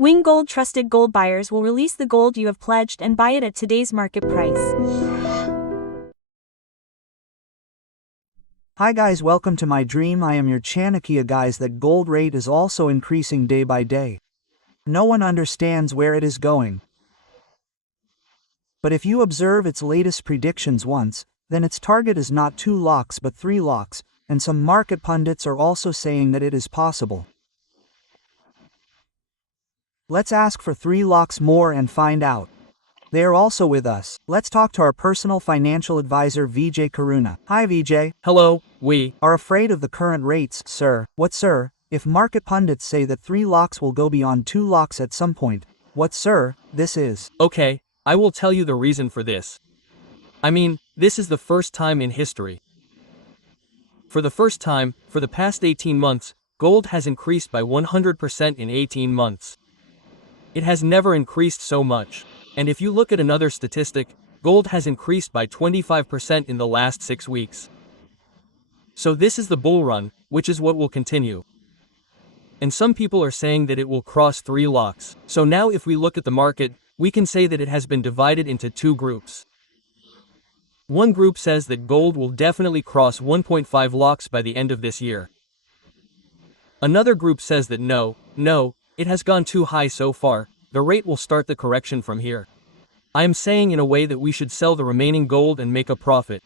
Wing Gold trusted gold buyers will release the gold you have pledged and buy it at today's market price. Hi guys, welcome to my dream. I am your Chanakya guys. That gold rate is also increasing day by day. No one understands where it is going. But if you observe its latest predictions once, then its target is not 2 lakhs but 3 lakhs, and some market pundits are also saying that it is possible. Let's ask for 3 lakhs more and find out. They are also with us. Let's talk to our personal financial advisor Vijay Karuna. Hi Vijay. Hello, we Are afraid of the current rates, sir. What sir? If market pundits say that 3 lakhs will go beyond 2 lakhs at some point, what sir, this is? Okay, I will tell you the reason for this. I mean, this is the first time in history. For the first time, for the past 18 months, gold has increased by 100% in 18 months. It has never increased so much. And if you look at another statistic, gold has increased by 25% in the last 6 weeks. So this is the bull run, which is what will continue. And some people are saying that it will cross 3 lakhs. So now if we look at the market, we can say that it has been divided into 2 groups. One group says that gold will definitely cross 1.5 lakhs by the end of this year. Another group says that no, it has gone too high so far, the rate will start the correction from here. I am saying in a way that we should sell the remaining gold and make a profit.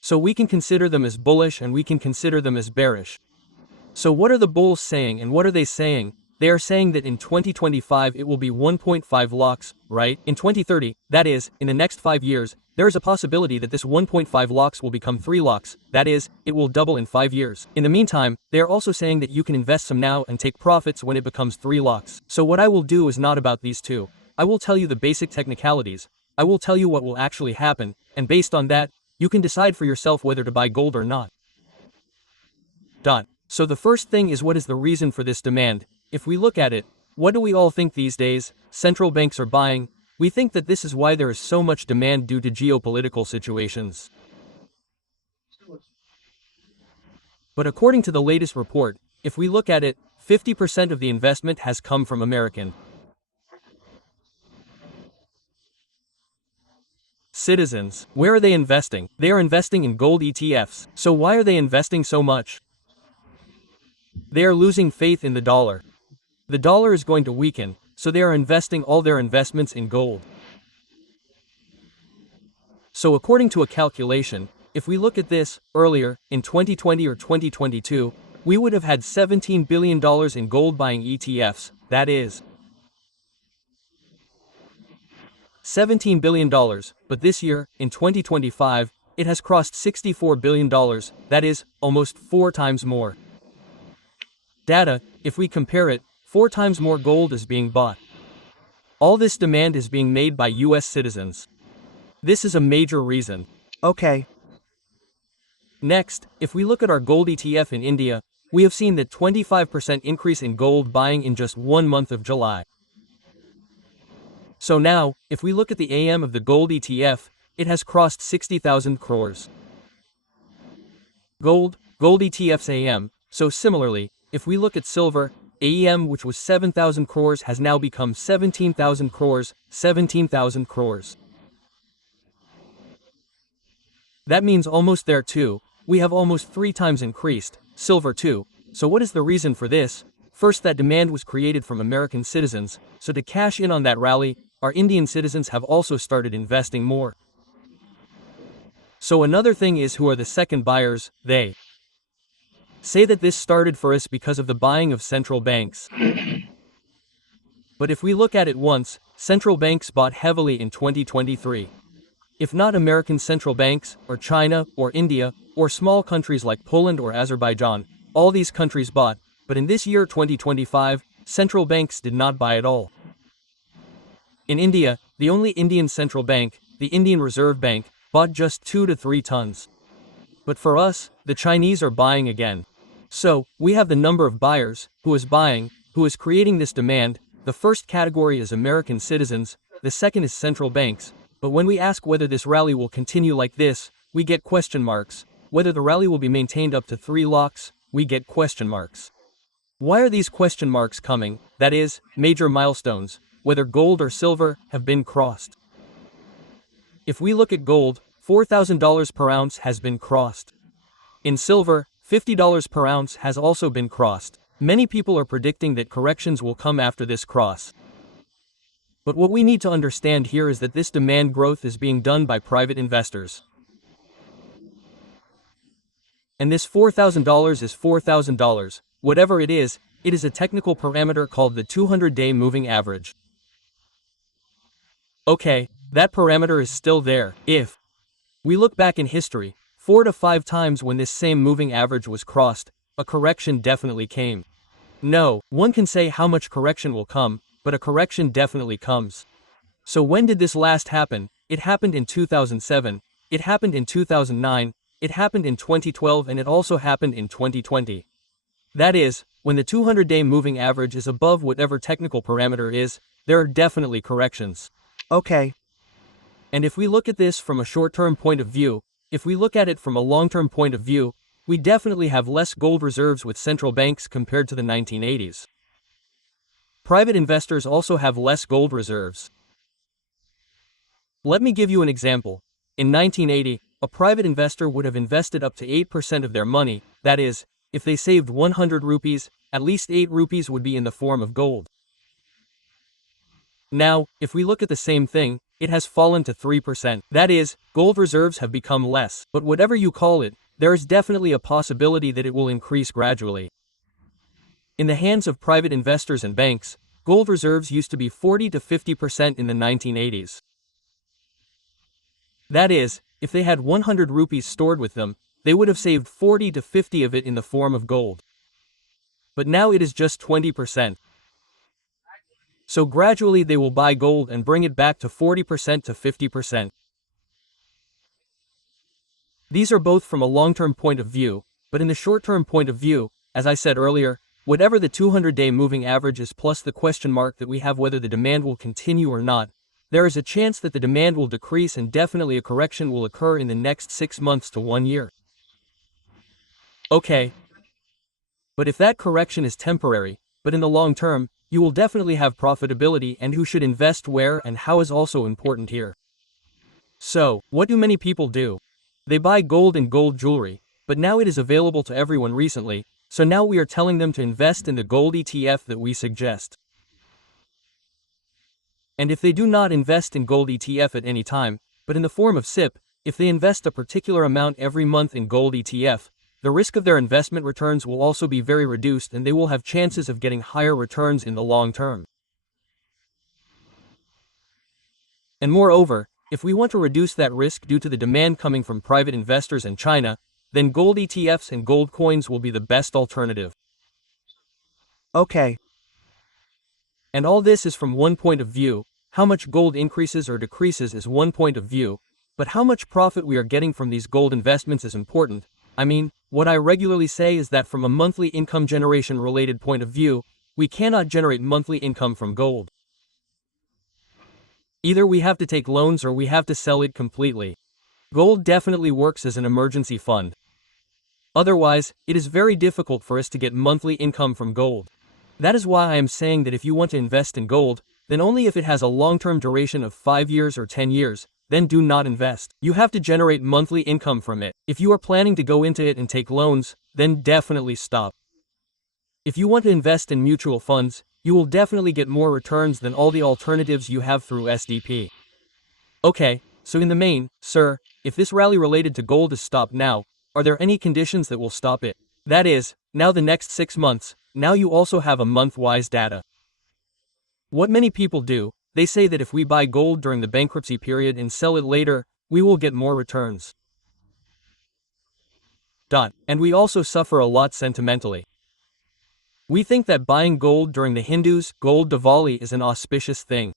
So we can consider them as bullish and we can consider them as bearish. So what are the bulls saying and what are they saying? They are saying that in 2025 it will be 1.5 lakhs, right? In 2030, that is, in the next 5 years, there is a possibility that this 1.5 lakhs will become 3 lakhs, that is, it will double in 5 years. In the meantime, they are also saying that you can invest some now and take profits when it becomes 3 lakhs. So what I will do is not about these two. I will tell you the basic technicalities, I will tell you what will actually happen, and based on that, you can decide for yourself whether to buy gold or not. So the first thing is, what is the reason for this demand? If we look at it, what do we all think these days? Central banks are buying. We think that this is why there is so much demand due to geopolitical situations. But according to the latest report, if we look at it, 50% of the investment has come from American citizens. Where are they investing? They are investing in gold ETFs. So why are they investing so much? They are losing faith in the dollar. The dollar is going to weaken, so they are investing all their investments in gold. So according to a calculation, if we look at this, earlier, in 2020 or 2022, we would have had $17 billion in gold buying ETFs, that is $17 billion, but this year, in 2025, it has crossed $64 billion, that is, almost 4 times more. If we compare it, 4 times more gold is being bought. All this demand is being made by US citizens. This is a major reason. Okay. Next, if we look at our gold ETF in India, we have seen that 25% increase in gold buying in just 1 month of July. So now, if we look at the AM of the gold ETF, it has crossed 60,000 crores. Gold ETFs AM, so similarly, if we look at silver, AEM, which was 7,000 crores, has now become 17,000 crores, 17,000 crores. That means almost there too, we have almost 3 times increased, silver too. So what is the reason for this? First, that demand was created from American citizens, so to cash in on that rally, our Indian citizens have also started investing more. So another thing is, who are the second buyers? They say that this started for us because of the buying of central banks. But if we look at it once, central banks bought heavily in 2023. If not American central banks, or China, or India, or small countries like Poland or Azerbaijan, all these countries bought, but in this year 2025, central banks did not buy at all. In India, the only Indian central bank, the Indian Reserve Bank, bought just 2 to 3 tons. But for us, the Chinese are buying again. So, we have the number of buyers, who is buying, who is creating this demand. The first category is American citizens, the second is central banks, but when we ask whether this rally will continue like this, we get question marks. Whether the rally will be maintained up to 3 lakhs, we get question marks. Why are these question marks coming? That is, major milestones, whether gold or silver, have been crossed. If we look at gold, $4,000 per ounce has been crossed. In silver, $50 per ounce has also been crossed. Many people are predicting that corrections will come after this cross. But what we need to understand here is that this demand growth is being done by private investors. And this $4,000 is $4,000, whatever it is a technical parameter called the 200-day moving average. Okay, that parameter is still there. If we look back in history, 4 to 5 times when this same moving average was crossed, a correction definitely came. No, one can say how much correction will come, but a correction definitely comes. So when did this last happen? It happened in 2007, it happened in 2009, it happened in 2012, and it also happened in 2020. That is, when the 200-day moving average is above whatever technical parameter is, there are definitely corrections. Okay. And if we look at this from a short-term point of view, if we look at it from a long-term point of view, we definitely have less gold reserves with central banks compared to the 1980s. Private investors also have less gold reserves. Let me give you an example. In 1980, a private investor would have invested up to 8% of their money, that is, if they saved 100 rupees, at least 8 rupees would be in the form of gold. Now, if we look at the same thing, it has fallen to 3%. That is, gold reserves have become less, but whatever you call it, there is definitely a possibility that it will increase gradually. In the hands of private investors and banks, gold reserves used to be 40 to 50% in the 1980s. That is, if they had 100 rupees stored with them, they would have saved 40 to 50 of it in the form of gold. But now it is just 20%. So gradually they will buy gold and bring it back to 40% to 50%. These are both from a long-term point of view, but in the short-term point of view, as I said earlier, whatever the 200-day moving average is plus the question mark that we have whether the demand will continue or not, there is a chance that the demand will decrease and definitely a correction will occur in the next 6 months to 1 year. Okay. But if that correction is temporary, but in the long term, you will definitely have profitability, and who should invest where and how is also important here. So, what do many people do? They buy gold and gold jewelry, but now it is available to everyone recently, so now we are telling them to invest in the gold ETF that we suggest. And if they do not invest in gold ETF at any time, but in the form of SIP, if they invest a particular amount every month in gold ETF, the risk of their investment returns will also be very reduced and they will have chances of getting higher returns in the long term. And moreover, if we want to reduce that risk due to the demand coming from private investors and China, then gold ETFs and gold coins will be the best alternative. Okay. And all this is from one point of view. How much gold increases or decreases is one point of view, but how much profit we are getting from these gold investments is important. I mean, what I regularly say is that from a monthly income generation related point of view, we cannot generate monthly income from gold. Either we have to take loans or we have to sell it completely. Gold definitely works as an emergency fund. Otherwise, it is very difficult for us to get monthly income from gold. That is why I am saying that if you want to invest in gold, then only if it has a long-term duration of 5 years or 10 years, then do not invest. You have to generate monthly income from it. If you are planning to go into it and take loans, then definitely stop. If you want to invest in mutual funds, you will definitely get more returns than all the alternatives you have through SDP. Okay, so in the main, sir, if this rally related to gold is stopped now, are there any conditions that will stop it? That is, now the next 6 months, now you also have a month-wise data. What many people do, they say that if we buy gold during the bankruptcy period and sell it later, we will get more returns. And we also suffer a lot sentimentally. We think that buying gold during the Hindus' gold Diwali is an auspicious thing.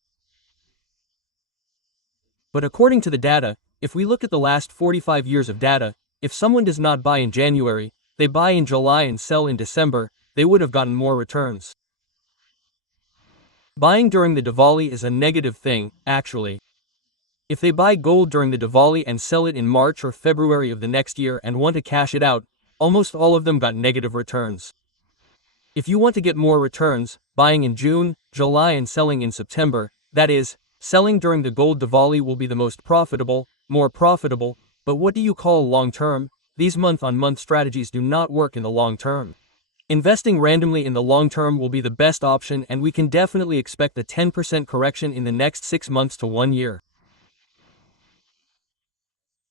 But according to the data, if we look at the last 45 years of data, if someone does not buy in January, they buy in July and sell in December, they would have gotten more returns. Buying during the Diwali is a negative thing, actually. If they buy gold during the Diwali and sell it in March or February of the next year and want to cash it out, almost all of them got negative returns. If you want to get more returns, buying in June, July and selling in September, that is, selling during the gold Diwali will be the most profitable, more profitable, but what do you call long term? These month-on-month strategies do not work in the long term. Investing randomly in the long term will be the best option, and we can definitely expect a 10% correction in the next 6 months to 1 year.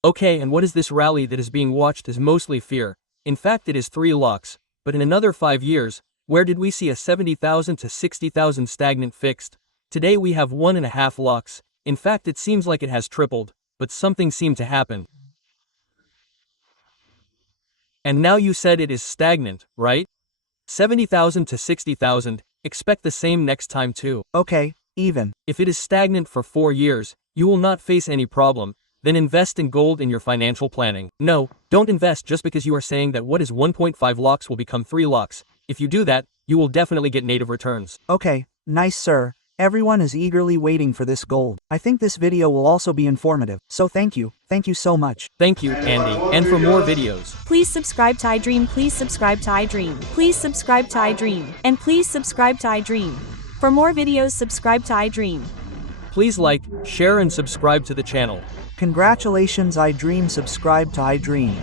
Okay, and what is this rally that is being watched is mostly fear. In fact, it is 3 locks, but in another 5 years, where did we see a 70,000 to 60,000 stagnant fixed? Today we have 1.5 locks. In fact, it seems like it has tripled, but something seemed to happen. And now you said it is stagnant, right? 70,000 to 60,000, expect the same next time too. Okay, even. If it is stagnant for 4 years, you will not face any problem. Then invest in gold in your financial planning. No, don't invest just because you are saying that what is 1.5 locks will become 3 locks. If you do that, you will definitely get native returns. Okay, nice sir. Everyone is eagerly waiting for this gold. I think this video will also be informative, so thank you so much. Thank you, Andy, and for more videos, Please subscribe to iDream. Please subscribe to iDream. Please subscribe to iDream. And please subscribe to iDream. For more videos, subscribe to iDream. please like, share and subscribe to the channel. Congratulations iDream, subscribe to iDream.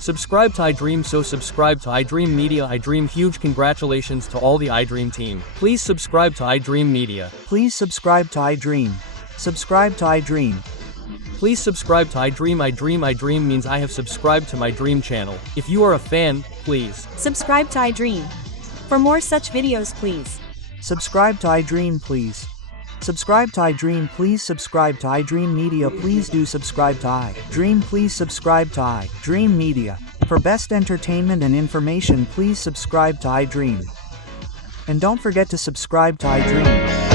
Subscribe to iDream, so subscribe to iDream Media. iDream, huge congratulations to all the iDream team. Please subscribe to iDream Media. Please subscribe to iDream. Subscribe to iDream. Please subscribe to iDream. iDream means I have subscribed to my dream channel. If you are a fan, please Subscribe to iDream. For more such videos, please Subscribe to iDream, please. Subscribe to iDream, please subscribe to iDream Media, please do subscribe to iDream, please subscribe to iDream Media. For best entertainment and information, please subscribe to iDream. And don't forget to subscribe to iDream.